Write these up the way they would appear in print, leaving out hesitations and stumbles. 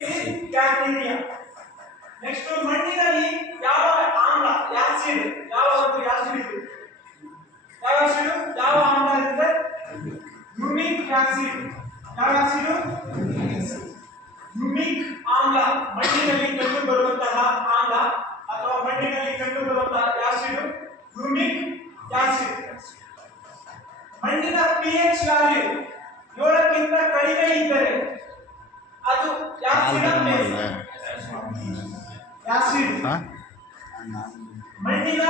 Bacteria. Next ಮಣ್ಣಿನಲ್ಲಿ ಯಾವ ಆಮ್ಲ ಆಸಿಡ್ ಯಾವ ಒಂದು ಆಸಿಡ್ ಇದೆ ಯಾವ ಆಸಿಡ್ ಯಾವ ಆಮ್ಲ ಇರುತ್ತೆ ಹ್ಯೂಮಿಕ್ ಆಸಿಡ್ ಯಾವ ಆಸಿಡ್ ಹ್ಯೂಮಿಕ್ ಆಮ್ಲ ಮಣ್ಣಿನಲ್ಲಿ ಕಂಡು ಬರುವಂತಹ ಆಮ್ಲ ಅಥವಾ ಮಣ್ಣಿನಲ್ಲಿ ಕಂಡು ಬರುವಂತಹ ಆಸಿಡ್ ಹ್ಯೂಮಿಕ್ ಆಸಿಡ್. ಮಣ್ಣಿನ pH ವ್ಯಾಲ್ಯೂ 7ಕ್ಕಿಂತ ಕಡಿಮೆ ಇದ್ದರೆ ಅದು ಆಸಿಡ್. ಮಣ್ಣಿನ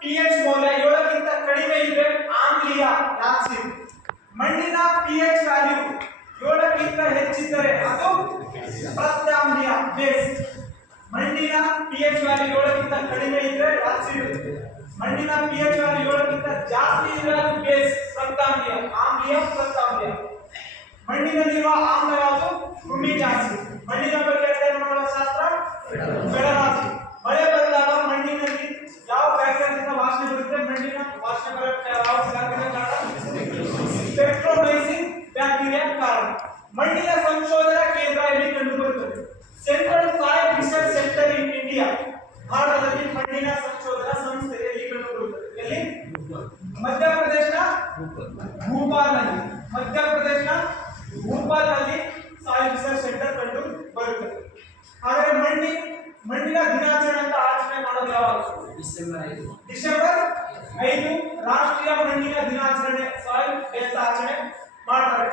pH ಮೌಲ್ಯ 7ಕ್ಕಿಂತ ಕಡಿಮೆ ಇದ್ದರೆ ಆಮ್ಲೀಯ ಆಸಿಡ್. ಮಣ್ಣಿನ pH ವ್ಯಾಲ್ಯೂ 7ಕ್ಕಿಂತ ಹೆಚ್ಚಿದ್ದರೆ ಅದು ಪ್ರತ್ಯಾಮ್ಲೀಯ ಬೇಸ್. ಮಣ್ಣಿನ pH ವ್ಯಾಲ್ಯೂ 7ಕ್ಕಿಂತ ಕಡಿಮೆ ಇದ್ದರೆ ಆಸಿಡ್. ಮಣ್ಣಿನ pH ವ್ಯಾಲ್ಯೂ 7ಕ್ಕಿಂತ ಜಾಸ್ತಿ ಇದ್ದರೆ ಅದು ಬೇಸ್ ಪ್ರತ್ಯಾಮ್ಲೀಯ ಆಮ್ಲೀಯ ಪ್ರತ್ಯಾಮ್ಲೀಯ. ಮಣ್ಣಿನಲ್ಲಿರುವ ಆಮ್ಲ ಯಾವುದು ಹ್ಯೂಮಿಕ್ ಆಸಿಡ್. ಮಣ್ಣಿನ ಬಗ್ಗೆ ಅಧ್ಯಯನ ಮಾಡುವ ಶಾಸ್ತ್ರ ಫೆಡರಾಲಜಿ. ಮಳೆ ಬಂದಾಗ ಮಣ್ಣಿನಲ್ಲಿ ಯಾವ ಬ್ಯಾಕ್ಟೀರಿಯಾದಿಂದ ವಾಸನೆ ಬರುತ್ತೆ ಮಣ್ಣಿನ ವಾಸನೆ ಬರಕ್ಕೆ ಯಾವ ಬ್ಯಾಕ್ಟೀರಿಯಾ ಕಾರಣ ಸ್ಪೆಕ್ಟ್ರೋಮೈಸಿನ್ ಬ್ಯಾಕ್ಟೀರಿಯಾ ಕಾರಣ. ಮಣ್ಣಿನ ಸಂಶೋಧನಾ ಕೇಂದ್ರ ಎಲ್ಲಿ ಕಂಡುಬರುತ್ತದೆ central soil research centre in India. ಭಾರತದಲ್ಲಿ ಮಣ್ಣಿನ ಸಂಶೋಧನಾ ಸಂಸ್ಥೆ ಎಲ್ಲಿ ಕಂಡುಬರುತ್ತದೆ ಎಲ್ಲಿ ಮಧ್ಯಪ್ರದೇಶನ ಭೂಪಾಲ್ನಲ್ಲಿ. ಮಧ್ಯಪ್ರದೇಶನ ಭೂಪಾಲ್ನಲ್ಲಿ ಸಾಯಿಲ್ ರಿಸರ್ಚ್ ಸೆಂಟರ್ ಕಂಡು ಬರುತ್ತದೆ. ಹಾಗಾದ್ರೆ ಮಣ್ಣಿನ ದಿನಾಚರಣೆ ಅಂತ ಆಚರಣೆ ಮಾಡೋದು ಯಾವಾಗ ಡಿಸೆಂಬರ್ 5 ರಾಷ್ಟ್ರೀಯ ಮಣ್ಣಿನ ದಿನಾಚರಣೆ ಸಾಯಿಲ್ ಡೇ ಅಂತ ಆಚರಣೆ ಮಾಡ್ತಾರೆ.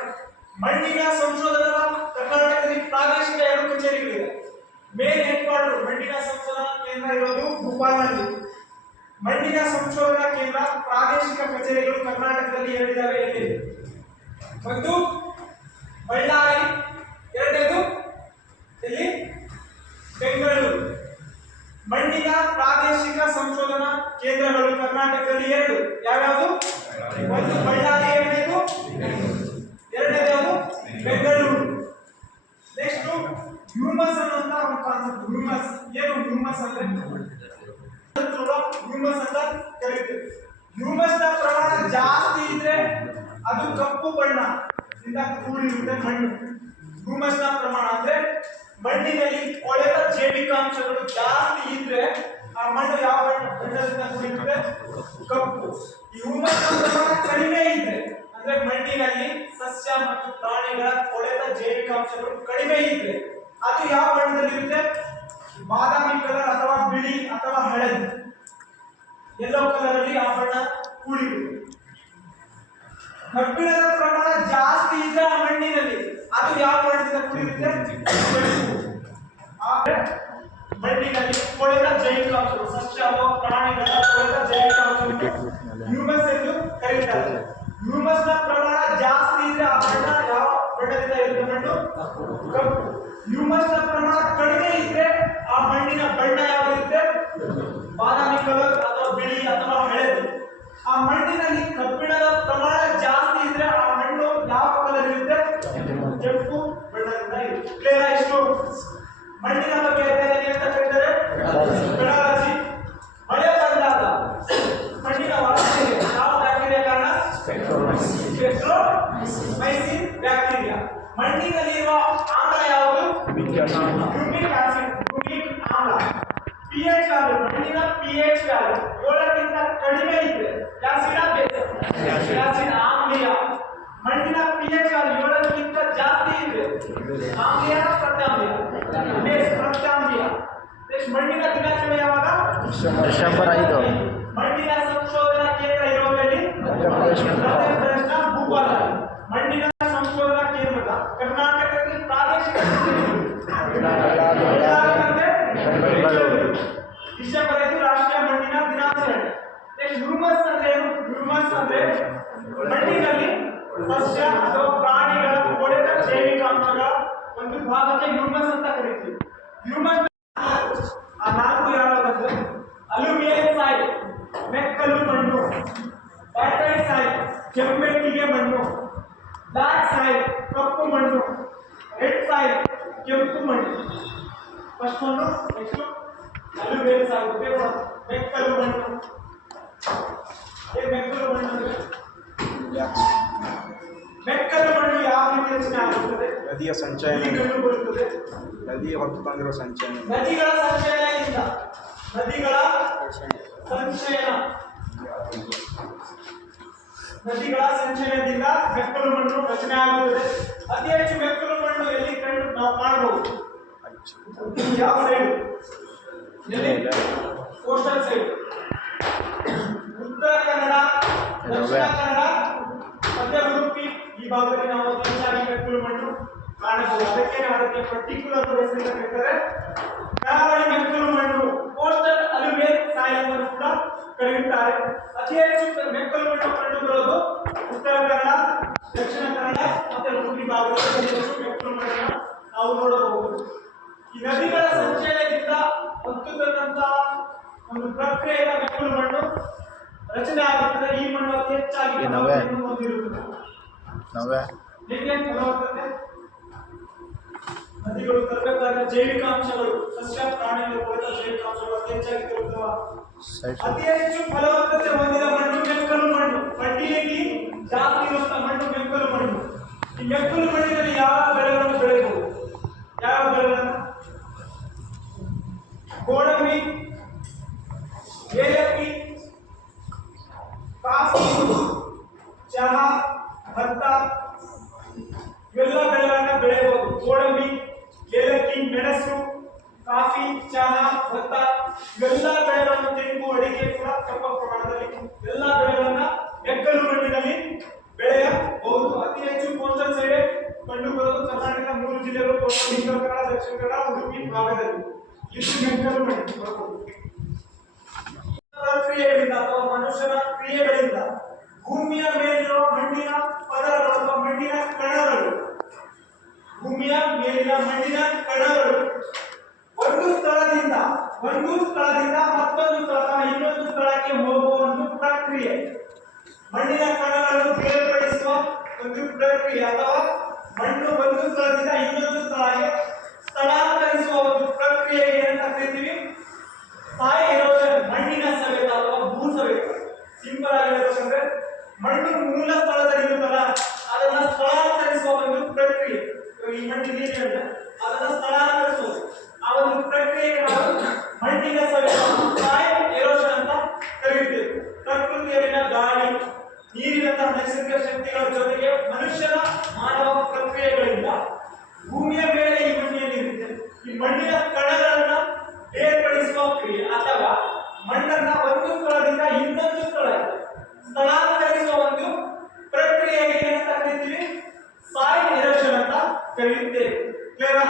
ಮಣ್ಣಿನ ಸಂಶೋಧನಾ ಕರ್ನಾಟಕದಲ್ಲಿ ಪ್ರಾದೇಶಿಕ 2 ಕಚೇರಿಗಳಿವೆ. ಮೇನ್ ಹೆಡ್ ಕ್ವಾರ್ಟರ್ ಮಣ್ಣಿನ ಸಂಶೋಧನಾ ಕೇಂದ್ರ ಇರೋದು ಭೂಪಾಲ್ನಲ್ಲಿ. ಮಣ್ಣಿನ ಸಂಶೋಧನಾ ಕೇಂದ್ರ ಪ್ರಾದೇಶಿಕ ಕಚೇರಿಗಳು ಕರ್ನಾಟಕದಲ್ಲಿ 2 ಇದಾವೆ. ಎಲ್ಲಿ ಒಂದು ಬಳ್ಳಾರಿ, ಎರಡನೇದು ಎಲ್ಲಿ ಬೆಂಗಳೂರು. ಮಣ್ಣಿನ ಪ್ರಾದೇಶಿಕ ಸಂಶೋಧನಾ ಕೇಂದ್ರಗಳು ಕರ್ನಾಟಕದಲ್ಲಿ 2 ಯಾವ್ಯಾವುದು ಒಂದು ಬಳ್ಳಾರಿ, ಎರಡನೇದು ಯಾವುದು ಬೆಂಗಳೂರು. ನೆಕ್ಸ್ಟ್ ಹ್ಯೂಮಸ್ ಅನ್ನುವಂತ ಒಂದು ಕಾನ್ಸೆಪ್ಟ್. ಹ್ಯೂಮಸ್ ಏನು ಹ್ಯೂಮಸ್ ಅಂದ್ರೆ ಹ್ಯೂಮಸ್ ಅಂತ ಕರೀತೀವಿ. ಹ್ಯೂಮಸ್ ನ ಪ್ರಮಾಣ ಜಾಸ್ತಿ ಇದ್ರೆ ಅದು ಕಪ್ಪು ಬಣ್ಣ ಇಂದ ಕೂಡಿರುತ್ತೆ ಮಣ್ಣು. ಹ್ಯೂಮಸ್ ನ ಪ್ರಮಾಣ ಅಂದ್ರೆ ಮಣ್ಣಿನಲ್ಲಿ ಕೊಳೆತ ಜೈವಿಕಾಂಶಗಳು ಜಾಸ್ತಿ ಇದ್ರೆ ಆ ಮಣ್ಣು ಯಾವ ಬಣ್ಣದಿಂದ ಕೂಡಿರುತ್ತೆ ಕಪ್ಪು. ಈ ಹ್ಯೂಮಸ್ ನ ಪ್ರಮಾಣ ಕಡಿಮೆ ಇದ್ರೆ ಅಂದ್ರೆ ಮಣ್ಣಿನಲ್ಲಿ ಸಸ್ಯ ಮತ್ತು ಪ್ರಾಣಿಗಳ ಕೊಳೆತ ಜೈವಿಕಾಂಶಗಳು ಕಡಿಮೆ ಇದ್ರೆ ಅದು ಯಾವ ಬಣ್ಣದಲ್ಲಿ ಇರುತ್ತೆ ಬಾದಾಮಿ ಕಲರ್ ಅಥವಾ ಬಿಳಿ ಅಥವಾ ಹಳದಿ ಯೆಲ್ಲೋ ಕಲರ್ ಅಲ್ಲಿ ಆ ಬಣ್ಣ ಕೂಡಿರುತ್ತೆ. ಕಬ್ಬಿಣದ ಪ್ರಮಾಣ ಜಾಸ್ತಿ ಇದ್ರೆ ಆ ಮಣ್ಣಿನಲ್ಲಿ ಅದು ಯಾವ ಬಣ್ಣದಿಂದ ಕೂಡಿರುತ್ತೆ ಮಣ್ಣಿನಲ್ಲಿ ಕೊಳೆತ ಜೈವಿಕಾಂಶಗಳು ಸಸ್ಯ ಅಥವಾ ಪ್ರಾಣಿಗಳ ಕೊಳೆತ ಜೈವಿಕಾಂಶಗಳು ಹ್ಯೂಮಸ್ ಎಂದು ಕರೀತಾರೆ. ಹ್ಯೂಮಸ್ ನ ಪ್ರಮಾಣ ಜಾಸ್ತಿ ಇದ್ರೆ ಆ ಬಣ್ಣ ಯಾವ ಬಣ್ಣದಿಂದ ಇರುತ್ತೆ ಮಣ್ಣು ಕಪ್ಪು. ಹ್ಯೂಮಸ್ ನ ಪ್ರಮಾಣ ಕಡಿಮೆ ಇದ್ರೆ ಆ ಮಣ್ಣಿನ ಬಣ್ಣ ಯಾವಿರುತ್ತೆ ಬಾದಾಮಿ ಕಲರ್ ಅಥವಾ ಬಿಳಿ ಅಥವಾ ಹಳದಿ. ಆ ಮಣ್ಣಿನಲ್ಲಿ ಕಬ್ಬಿಣದ ಪ್ರಮಾಣ ಜಾಸ್ತಿ ಇದ್ರೆ ಆ ಮಣ್ಣು ಯಾವ ಕಲರ್ ಇರುತ್ತೆ ಕೆಂಪು ಬಣ್ಣದಿಂದ ಇರುತ್ತೆ. ಕ್ಲಿಯರ್ ಆಯ್ತು? ಮಣ್ಣಿನ ಬಗ್ಗೆ ಅಧ್ಯಯನ ಅಂತ ಕರೀತಾರೆ ಫೆಡರಾಲಜಿ. ಮಳೆ ಬಂದಾಗ ಮಣ್ಣಿನ ವಾಸನೆಗೆ ಯಾವ ಬ್ಯಾಕ್ಟೀರಿಯಾ ಕಾರಣ ಸ್ಪೆಕ್ಟ್ರೋಮೈಸಿನ್ ಬ್ಯಾಕ್ಟೀರಿಯಾ. ಮಣ್ಣಿನಲ್ಲಿರುವ ಆಮ್ಲ ಯಾವುದು ಹ್ಯೂಮಿಕ್ ಆಸಿಡ್ ಹ್ಯೂಮಿಕ್ ಆಮ್ಲ. pH ವ್ಯಾಲ್ಯೂ ಮಣ್ಣಿನ pH ವ್ಯಾಲ್ಯೂ 7ಕ್ಕಿಂತ ಕಡಿಮೆ ಇದ್ರೆ ಆಸಿಡ್ ಆಮ್ಲೀಯ. ಮಣ್ಣಿನ pH ವ್ಯಾಲ್ಯೂ 7ಕ್ಕಿಂತ ಜಾಸ್ತಿ ಇದ್ರೆ ಆಮ್ಲೀಯ ಪ್ರತ್ಯಾಮ್ಲೀಯ ಬೇಸ್ ಪ್ರತ್ಯಾಮ್ಲೀಯ. ಮಣ್ಣಿನ ದಿನಾಚರಣೆ ಯಾವಾಗ ಡಿಸೆಂಬರ್ 5. ಮಣ್ಣಿನ ಸಂಶೋಧನಾ ಕೇಂದ್ರ ಇರೋದಲ್ಲಿ ಮಧ್ಯಪ್ರದೇಶನ ಭೂಪಾಲ್ನಲ್ಲಿ. ಮಣ್ಣಿನ ಸಂಶೋಧನಾ ಕೇಂದ್ರದ ಕರ್ನಾಟಕದಲ್ಲಿ ಪ್ರಾದೇಶಿಕ ಡಿಸೆಂಬರ್ 5 ರಾಷ್ಟ್ರೀಯ ಮಣ್ಣಿನ ದಿನಾಚರಣೆ. ಹ್ಯೂಮಸ್ ಅಂದ್ರೆ ಏನು ಹ್ಯೂಮಸ್ ಅಂದ್ರೆ ಮಣ್ಣಿನಲ್ಲಿ ಸಸ್ಯ ಅಥವಾ ಪ್ರಾಣಿಗಳ ಕೊಳೆತ ಜೈವಿಕಾಂಶಗಳ ಒಂದು ಭಾಗಕ್ಕೆ ಹ್ಯೂಮಸ್ ಅಂತ ಕರೀತೀವಿ. ಹ್ಯೂಮಸ್ ಆ 4 ಯಾವ್ಯಾವಂದ್ರೆ ಅಲ್ಯೂಮಿನಿಯಂ ಸಾಯಿಲ್ ಮೆಕ್ಕಲು ಮಣ್ಣು, ಲ್ಯಾಟರೈಟ್ ಸಾಯಿಲ್ ಕೆಂಪೆಟ್ಟಿಗೆ ಮಣ್ಣು, ಬ್ಲಾಕ್ ಸಾಯಿಲ್ ಕಪ್ಪು ಮಣ್ಣು, ರೆಡ್ ಸಾಯಿಲ್ ಕೆಂಪು ಮಣ್ಣು. ಫಸ್ಟ್ ಮಣ್ಣು ನೆಕ್ಸ್ಟ್ ಅಲ್ಯೂಮಿನಿಯಂ ಸಾಯಿಲ್ ಮೆಕ್ಕಲು ಮಣ್ಣು. ಮೆಕ್ಕಲು ಮಣ್ಣು ಅಂದ್ರೆ ಮೆಕ್ಕಲು ಮಣ್ಣು ಯಾವ ರೀತಿ ರಚನೆ ಆಗುತ್ತದೆ ನದಿಯ ಸಂಚಯನ, ಬರುತ್ತದೆ. ನದಿ ಹೊತ್ತು ತಂದಿರುವ ಸಂಚಯನ, ನದಿಗಳ ಸಂಚಯನದಿಂದ, ನದಿಗಳ ಸಂಚಯನ, ನದಿಗಳ ಸಂಚಯನದಿಂದ ಮೆಕ್ಕಲು ಮಣ್ಣು ರಚನೆ ಆಗುತ್ತದೆ. ಅತಿ ಹೆಚ್ಚು ಮೆಕ್ಕಲು ಮಣ್ಣು ಎಲ್ಲಿ ನಾವು ಕಾಣಬಹುದು? ಯಾವ side? Coastal side, Uttara Kannada, Dakshina Kannada, ಮಧ್ಯ ಉಡುಪಿ ಈ ಭಾಗದಲ್ಲಿ ನಾವು ಹೆಚ್ಚಾಗಿ ಮೆಕ್ಕಲು ಮಣ್ಣು ಕಾಣಬಹುದು. ಅದಕ್ಕೆ ಪರ್ಟಿಕ್ಯುಲರ್ ಹೆಸರಿದ್ದಾರೆ ಕರಾವಳಿ ಮೆಕ್ಕಲು ಮಣ್ಣು, ಕೋಸ್ಟಲ್ ಅಲ್ಯೂವಿಯಲ್ ಸಾಯಿಲ್ ಅನ್ನು ಕೂಡ ಕರೆಯುತ್ತಾರೆ. ಅತಿ ಹೆಚ್ಚು ಮೆಕ್ಕಲು ಮಣ್ಣು ಕಂಡುಬರುವುದು ಉತ್ತರ ಕನ್ನಡ, ದಕ್ಷಿಣ ಕನ್ನಡ ಮತ್ತು ಉಡುಪಿ ಭಾಗದಲ್ಲಿ ಮೆಕ್ಕಲು ಮಣ್ಣನ್ನು ನಾವು ನೋಡಬಹುದು. ಈ ನದಿಗಳ ಸಂಚಯನದಿಂದ ಹೊತ್ತುಕೊಂಡಂತಹ ಒಂದು ಪ್ರಕ್ರಿಯೆಯ ಮೆಕ್ಕಲು ಮಣ್ಣು ರಚನೆ ಆಗುತ್ತದೆ. ಈ ಮಣ್ಣು ಅತಿ ಹೆಚ್ಚಾಗಿ ಹೊಂದಿರುತ್ತದೆ. ಹೇಗೆ ಫಲವತ್ತತೆ? ನದಿಗಳು ತರಬೇಕಾದ ಜೈವಿಕಾಂಶಗಳು, ಸಸ್ಯ ಪ್ರಾಣಿಗಳು ಕೊಡುವ ಜೈವಿಕಾಂಶಗಳು ಅತಿ ಹೆಚ್ಚಾಗಿ ದೊರೆಯುತ್ತವೆ. ಅತಿ ಹೆಚ್ಚು ಫಲವತ್ತತೆ ಹೊಂದಿದ ಮಣ್ಣು ಮೆಕ್ಕಲು ಮಣ್ಣು. ಫರ್ಟಿಲಿಟಿ ಜಾಸ್ತಿ ಇರುವಂತಹ ಮಣ್ಣು ಮೆಕ್ಕಲು ಮಣ್ಣು. ಈ ಮೆಕ್ಕಲು ಮಣ್ಣಿನಲ್ಲಿ ಯಾವ ಬೆಳೆಗಳನ್ನು ಬೆಳೆಯಬಹುದು? ಯಾವ ಬೆಳೆಗಳನ್ನು? ಗೋಡಂಬಿ, ಏಲಕ್ಕಿ, ಕಾಫಿ, ಚಹಾ, ಭತ್ತ ಇವೆಲ್ಲ ಬೆಳೆಗಳನ್ನು ಬೆಳೆಯಬಹುದು. ಗೋಡಂಬಿ, ಏಲಕ್ಕಿ, ಮೆಣಸು, ಕಾಫಿ, ಚಹಾ, ಭತ್ತ ಇವೆಲ್ಲ ಬೆಳೆಗಳನ್ನು, ತೆಂಗು, ಅಡಿಕೆ ಕೂಡ ಸ್ವಲ್ಪ ಪ್ರಮಾಣದಲ್ಲಿ ಎಲ್ಲ ಬೆಳೆಗಳನ್ನ ಮೆಕ್ಕಲು ಮಣ್ಣಿನಲ್ಲಿ ಬೆಳೆಯಬಹುದು. ಅತಿ ಹೆಚ್ಚು ಕೋಸ್ಟಲ್ ಸೈಡ್ ಕಂಡುಬರುವುದು ಕರ್ನಾಟಕದ 3 ಜಿಲ್ಲೆಗಳು: ಉತ್ತರ ಕನ್ನಡ, ದಕ್ಷಿಣ ಕನ್ನಡ, ಉಡುಪಿ ಭಾಗದಲ್ಲಿ. ಇದು ಮೆಕ್ಕಲು ಮಣ್ಣು. ಪ್ರಕ್ರಿಯೆಗಳಿಂದ ಅಥವಾ ಮನುಷ್ಯನ ಕ್ರಿಯೆಗಳಿಂದ ಭೂಮಿಯ ಮೇಲಿರುವ ಮಣ್ಣಿನ ಪದರಗಳು ಅಥವಾ ಮಣ್ಣಿನ ಕಣಗಳು, ಭೂಮಿಯ ಮೇಲಿನ ಮಣ್ಣಿನ ಕಣಗಳು ಒಂದು ಸ್ಥಳದಿಂದ ಮತ್ತೊಂದು ಸ್ಥಳ, ಇನ್ನೊಂದು ಸ್ಥಳಕ್ಕೆ ಹೋಗುವ ಒಂದು ಪ್ರಕ್ರಿಯೆ. ಮಣ್ಣಿನ ಕಣಗಳನ್ನು ಬೇರ್ಪಡಿಸುವ ಒಂದು ಪ್ರಕ್ರಿಯೆ ಅಥವಾ ಮಣ್ಣು ಒಂದು ಸ್ಥಳದಿಂದ ಇನ್ನೊಂದು ಸ್ಥಳಕ್ಕೆ ಸ್ಥಳಾಂತರಿಸುವ ಒಂದು ಪ್ರಕ್ರಿಯೆ ಏನಂತ ಕರಿತೀವಿ? ಸಾಯಿಲ್ ಎರೋಷನ್, ಮಣ್ಣಿನ ಸವೆತ ಅಥವಾ ಭೂ ಸವೆತ. ಸಿಂಪಲ್ ಆಗಿ ಹೇಳಬೇಕಂದ್ರೆ ಮಣ್ಣು ಮೂಲ ಸ್ಥಳದಲ್ಲಿ ಇರುತ್ತಲ್ಲ, ಅದನ್ನ ಸ್ಥಳಾಂತರಿಸುವ ಒಂದು ಪ್ರಕ್ರಿಯೆ. ಈ ಮಣ್ಣಿಗೆ ಏನಿದೆ ಅದನ್ನ ಸ್ಥಳಾಂತರಿಸುವುದು, ಆ ಒಂದು ಪ್ರಕ್ರಿಯೆಗೆ ನಾವು ಮಣ್ಣಿನ ಸವೆತ, ಸಾಯಿಲ್ ಎರೋಷನ್ ಅಂತ ಕರೆಯುತ್ತೇವೆ. ಪ್ರಕೃತಿಯಲ್ಲಿನ ಗಾಳಿ, ನೀರಿನಂತಹ ನೈಸರ್ಗಿಕ ಶಕ್ತಿಗಳ ಜೊತೆಗೆ ಮನುಷ್ಯನ ಮಾನವ ಪ್ರಕ್ರಿಯೆಗಳಿಂದ ಭೂಮಿಯ ಮೇಲೆ ಈ ಮಣ್ಣಿನಲ್ಲಿರುತ್ತೆ. ಈ ಮಣ್ಣಿನ ಕಣಗಳನ್ನ ಬೇರ್ಪಡಿಸುವ ಕ್ರಿಯೆ ಅಥವಾ ಮಣ್ಣನ್ನ ಒಂದು ಸ್ಥಳದಿಂದ ಇನ್ನೊಂದು ಸ್ಥಳಕ್ಕೆ ಸ್ಥಳಾಂತರಿಸುವ ಒಂದು ಪ್ರಕ್ರಿಯೆಗೆ ಏನಂತ ಕರಿತೀವಿ? ಸಾಯಿಲ್ ಎರೋಷನ್ ಅಂತ ಕರೆಯುತ್ತೇವೆ. ಕ್ಲಿಯರ್?